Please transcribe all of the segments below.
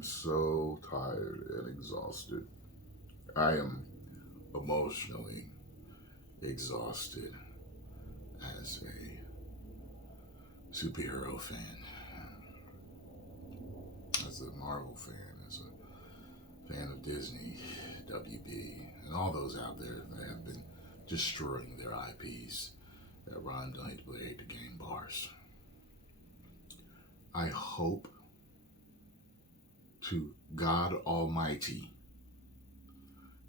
am so tired and exhausted. I am emotionally exhausted as a superhero fan, as a Marvel fan, as a fan of Disney, WB, and all those out there that have been destroying their IPs that Ron Knight played to gain bars. I hope to God Almighty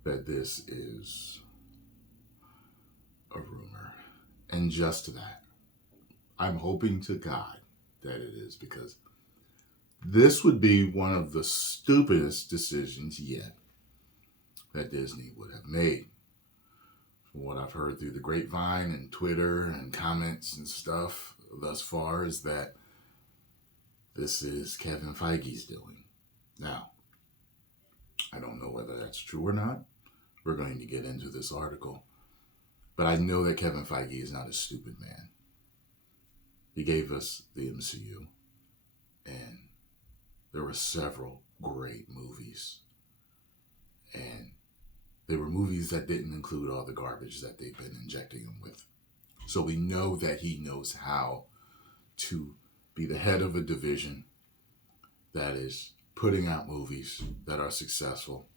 that this is a rumor. And just that. I'm hoping to God that it is, because this would be one of the stupidest decisions yet that Disney would have made. From what I've heard through the grapevine and Twitter and comments and stuff thus far is that this is Kevin Feige's doing. Now, I don't know whether that's true or not. We're going to get into this article. But I know that Kevin Feige is not a stupid man. He gave us the MCU, and there were several great movies. And they were movies that didn't include all the garbage that they've been injecting them with. So we know that he knows how to be the head of a division that is putting out movies that are successful,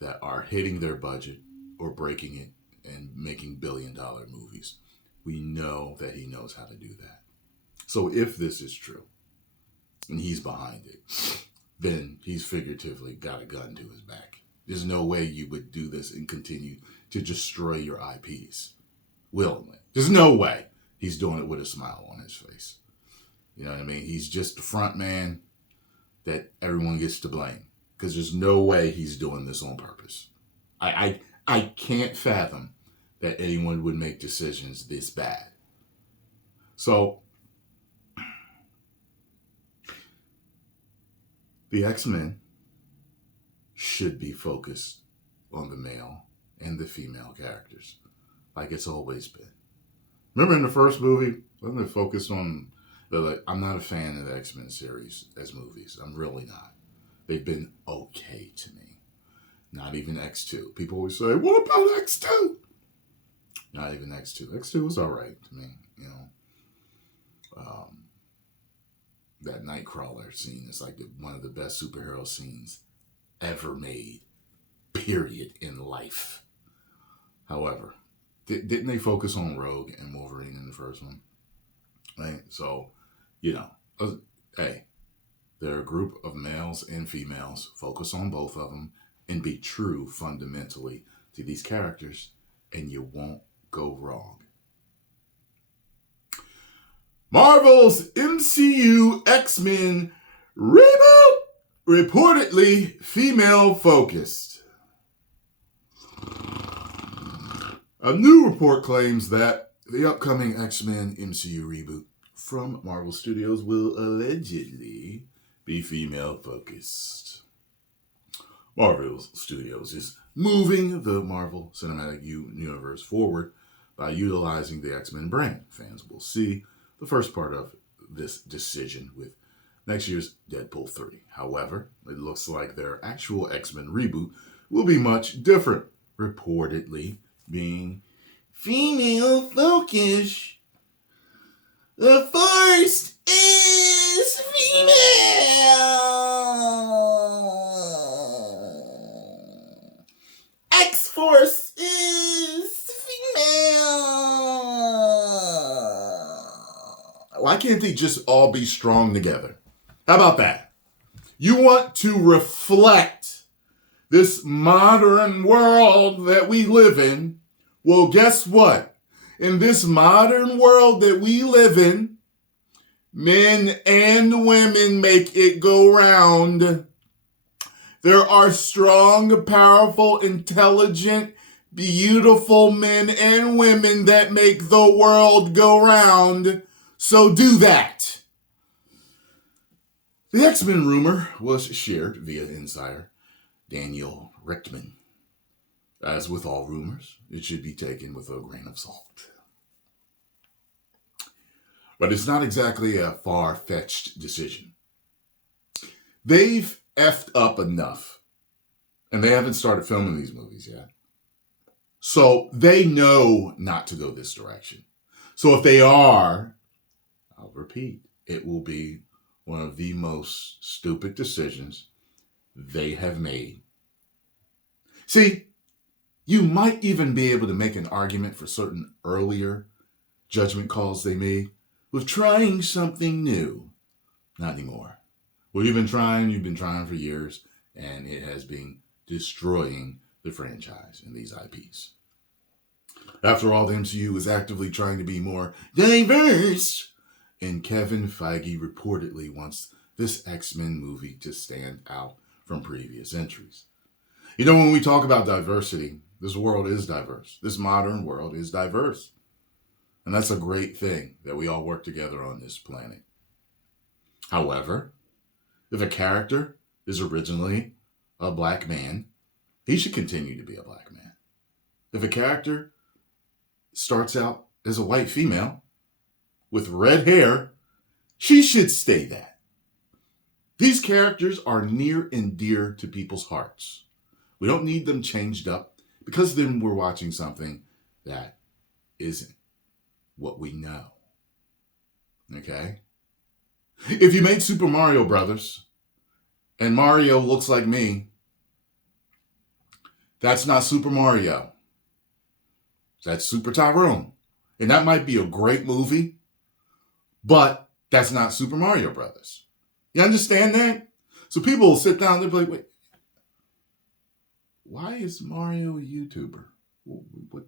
that are hitting their budget or breaking it and making billion-dollar movies. We know that he knows how to do that. So if this is true, and he's behind it, then he's figuratively got a gun to his back. There's no way you would do this and continue to destroy your IPs willingly. There's no way he's doing it with a smile on his face. You know what I mean? He's just the front man that everyone gets to blame, because there's no way he's doing this on purpose. I can't fathom that anyone would make decisions this bad. So, the X-Men should be focused on the male and the female characters, like it's always been. Remember in the first movie, wasn't it focused on I'm not a fan of the X-Men series as movies. I'm really not. They've been okay to me. Not even X2. People always say, what about X2? Not even X2. X2 was all right to me, you know. That Nightcrawler scene is like one of the best superhero scenes ever made, period, in life. However, didn't they focus on Rogue and Wolverine in the first one? Right? So, you know, hey, they're a group of males and females. Focus on both of them and be true fundamentally to these characters, and you won't go wrong. Marvel's MCU X-Men Reboot reportedly female-focused. A new report claims that the upcoming X-Men MCU reboot from Marvel Studios will allegedly be female-focused. Marvel Studios is moving the Marvel Cinematic Universe forward by utilizing the X-Men brand. Fans will see the first part of this decision with next year's Deadpool 3. However, it looks like their actual X-Men reboot will be much different, reportedly being female-focused. The first is female. X-Force is female. Why can't they just all be strong together? How about that? You want to reflect this modern world that we live in? Well, guess what? In this modern world that we live in, men and women make it go round. There are strong, powerful, intelligent, beautiful men and women that make the world go round. So do that. The X-Men rumor was shared via insider Daniel Richtman. As with all rumors, it should be taken with a grain of salt. But it's not exactly a far-fetched decision. They've effed up enough. And they haven't started filming these movies yet. So they know not to go this direction. So if they are, I'll repeat, it will be one of the most stupid decisions they have made. See, you might even be able to make an argument for certain earlier judgment calls they made with trying something new. Not anymore. Well, you've been trying for years, and it has been destroying the franchise and these IPs. After all, the MCU is actively trying to be more diverse, and Kevin Feige reportedly wants this X-Men movie to stand out from previous entries. You know, when we talk about diversity, this world is diverse. This modern world is diverse. And that's a great thing that we all work together on this planet. However, if a character is originally a black man, he should continue to be a black man. If a character starts out as a white female with red hair, she should stay that. These characters are near and dear to people's hearts. We don't need them changed up because then we're watching something that isn't what we know. Okay? If you made Super Mario Brothers and Mario looks like me, that's not Super Mario. That's Super Tyrone. And that might be a great movie, but that's not Super Mario Brothers. You understand that? So people will sit down and they'll be like, wait, why is Mario a YouTuber? What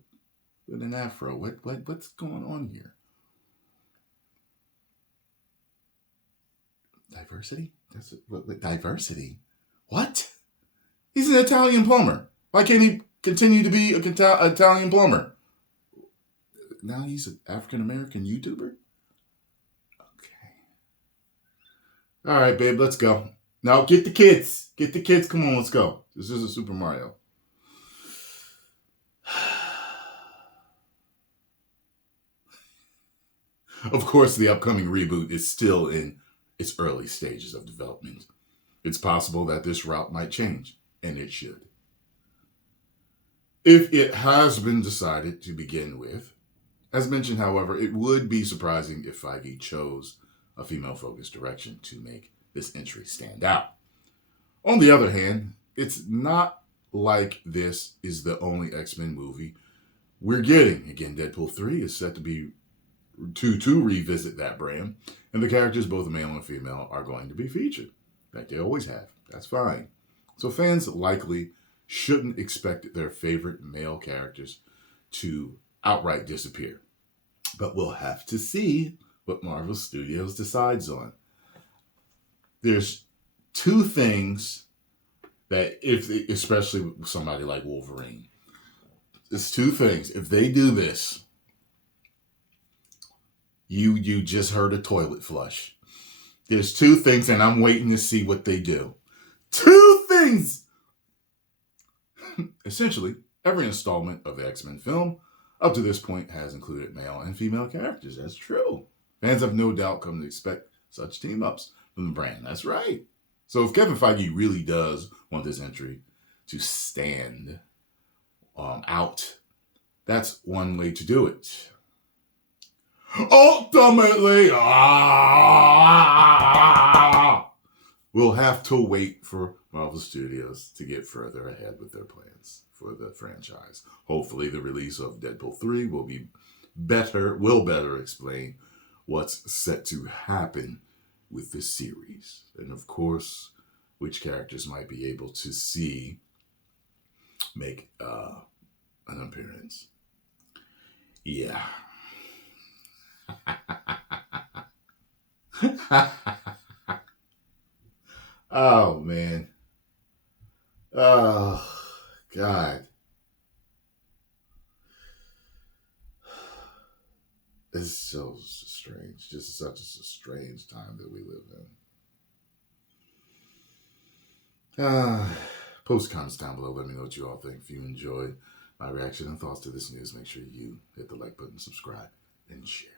with an afro? What's going on here? Diversity? Diversity? What? He's an Italian plumber. Why can't he continue to be an Italian plumber? Now he's an African-American YouTuber? Okay. All right, babe, let's go. Now get the kids. Get the kids. Come on, let's go. This is a Super Mario. Of course, the upcoming reboot is still in its early stages of development. It's possible that this route might change, and it should. If it has been decided to begin with, as mentioned, however, it would be surprising if Feige chose a female-focused direction to make this entry stand out. On the other hand, it's not like this is the only X-Men movie we're getting. Again, Deadpool 3 is set to revisit that brand, and the characters, both male and female, are going to be featured, like they always have. That's fine. So fans likely shouldn't expect their favorite male characters to outright disappear. But we'll have to see what Marvel Studios decides on. There's two things that, especially with somebody like Wolverine, there's two things. If they do this, you just heard a toilet flush. There's two things, and I'm waiting to see what they do. Two things! Essentially, every installment of the X-Men film up to this point has included male and female characters. That's true. Fans have no doubt come to expect such team-ups from the brand. That's right. So if Kevin Feige really does want this entry to stand out, that's one way to do it. Ultimately, we'll have to wait for Marvel Studios to get further ahead with their plans for the franchise. Hopefully, the release of Deadpool 3 will better explain what's set to happen with this series. And of course, which characters might be able to see make an appearance. Yeah. Oh, man. Oh, God. It's so strange. Just such a strange time that we live in. Post comments down below. Let me know what you all think. If you enjoyed my reaction and thoughts to this news, make sure you hit the like button, subscribe, and share.